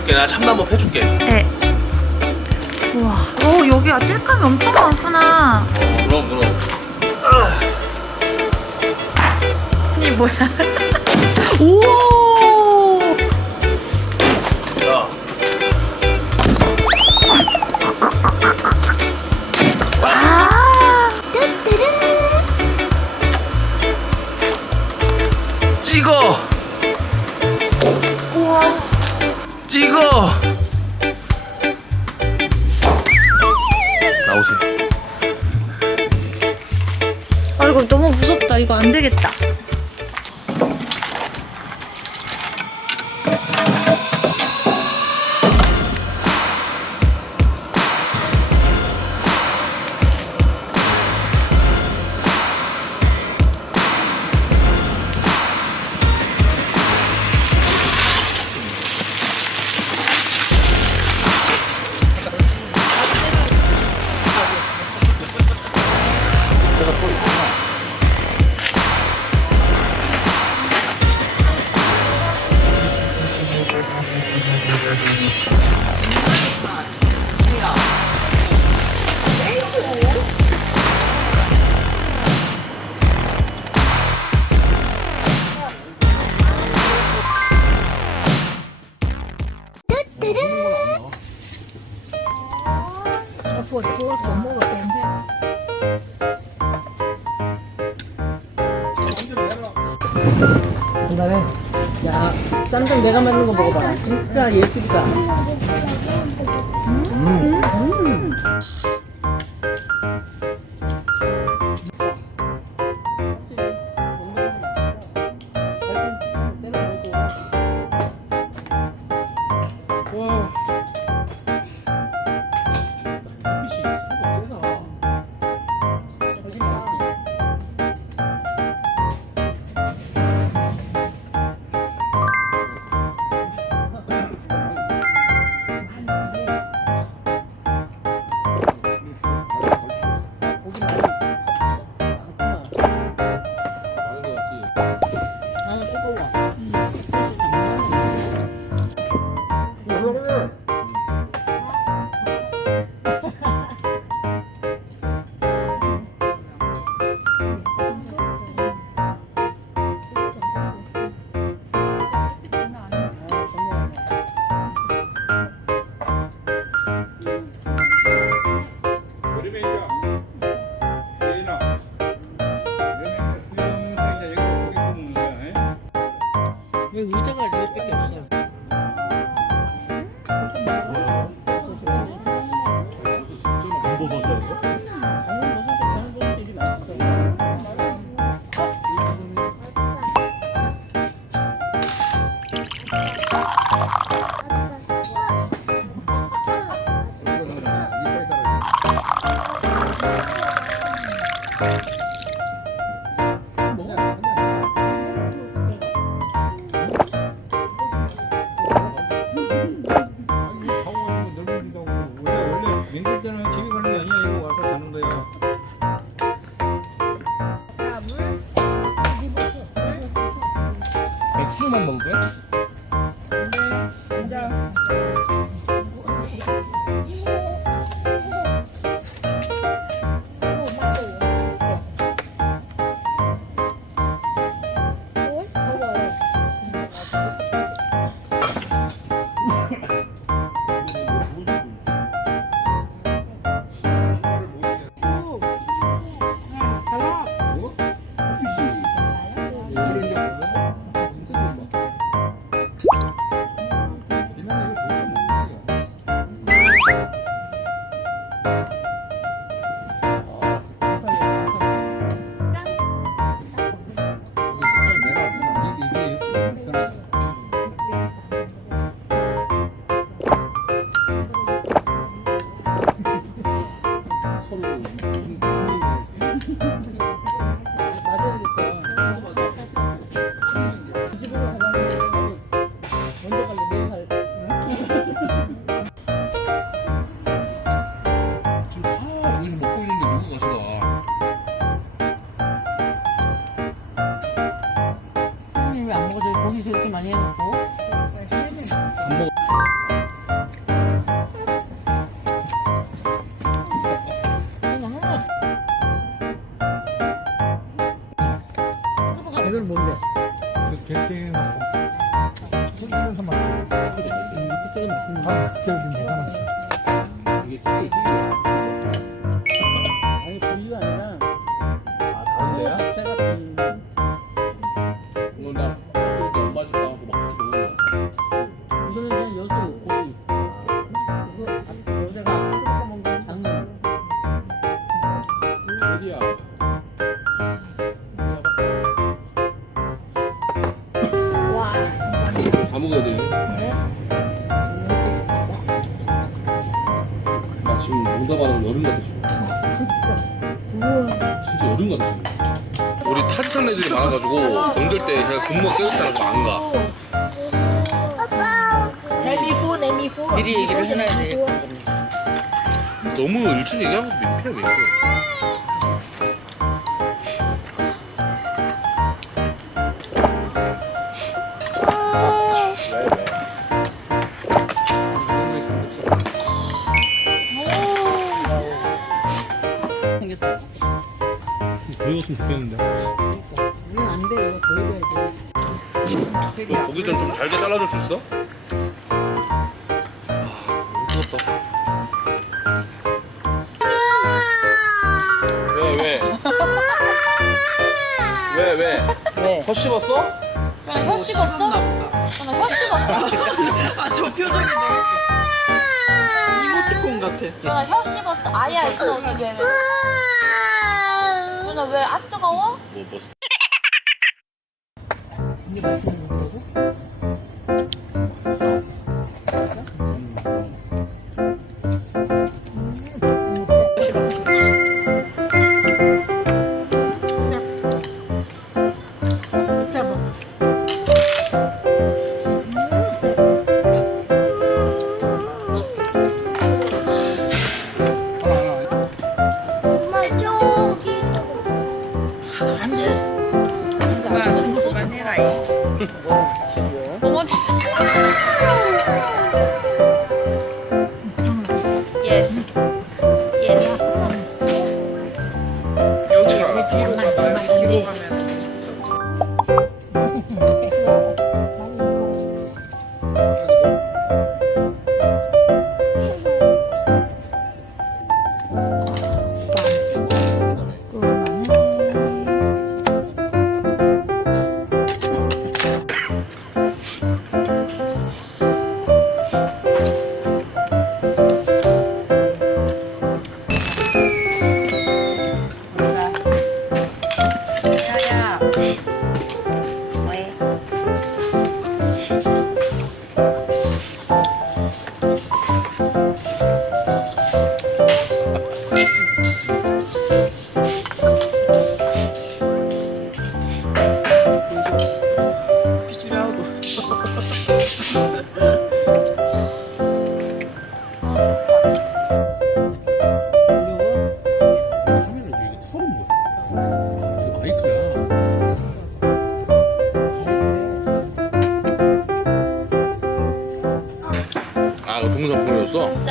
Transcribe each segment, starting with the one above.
도와줄게. 내가 참나무 해줄게. 네. 우와. 오, 여기 땔감이 엄청 많구나. 그럼. 이 뭐야? 오. 야. 아. 찍어. 우와. 찍어. 나오세요. 아, 이거 너무 무섭다. 이거 안 되겠다. 간단해. 야, 쌈장 내가 만든 거 먹어봐. 진짜 예술이다. 와. 햇빛이 생각보다 세다. 여기 의자가 이것밖에 없어. 맥주만 먹을 거야? 왜안 먹어도 고기 저렇게 많이 해놓고? 안 먹어. 근데 그 객체만 찢으면서 막 이렇게 세게 맛있는 거. 아, 진짜 여기 내가 맛있어. 이게 찌개. 아니 부위가 아니라 아, 소 다른데요? 자체가 오늘 나 그렇게 엄마 집 나가고 막 같이 먹는 거. 이거는 그냥 여수 고기. 이거 여자가 끓여 먹는 장어. 어디야? 다 먹어야 돼. 나 지금 농담하는 여름 같아 지금. 진짜 여름 같아 지금. 우리 타지산 애들이 많아가지고 놀들 때 그냥 군목 깨끗하라고 안 가. 미리 얘기를 해놔야 돼. 너무 일찍 얘기하고 민폐야 민폐. 생겼다. 보여줬으면 좋겠는데. 이건 안 돼. 이거 보여줘야지. 너 고기 좀 잘게 잘라줄 수 있어? 무섭다. 왜? 왜? 혀 씹었어? 그냥 혀 씹었어? 그냥 혀 씹었어? 아, 저 표정이 너무 이모티콘 같아. 준아 혀 씹었어? 아야 있어 여기 왜? 준아 왜 안 뜨거워? 뭐 이게 맛있는 거고? 그만해라. 어머니. 예스. 예스. 여친아. 뒤로 가면 좋겠어. 야야. 왜? 비주얼 하나도 없어. 카메라 왜 이거 털은 뭐야? 이거 마이크야. 아, 이거 동영상 보내줬어? 짠.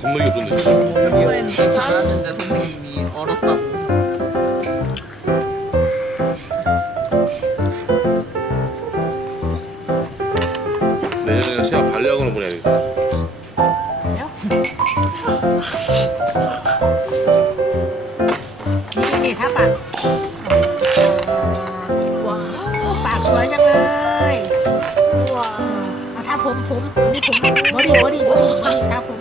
겁나게 없던데 진짜. 평소에는 잘하는데 선생님이 얼었다고. 내년에 세아 발레학원을 보내야겠다.นี่ถ้าปากปากสวยจังเลยว้าวถ้าผมนี่ผมบอดี้ถ้าผม